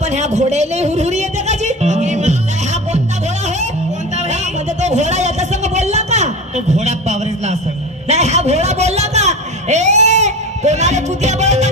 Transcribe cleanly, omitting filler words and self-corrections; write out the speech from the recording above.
पण ह्या घोड्याला हुरहुरी येते का जी? हा कोणता घोडा हो? कोणता भाई? म्हणजे तो घोडा याच्या संग बोलला का? तो घोडा पावरेजला असेल. नाही हा घोडा बोलला का? ए कोणाला चुतिया बोलत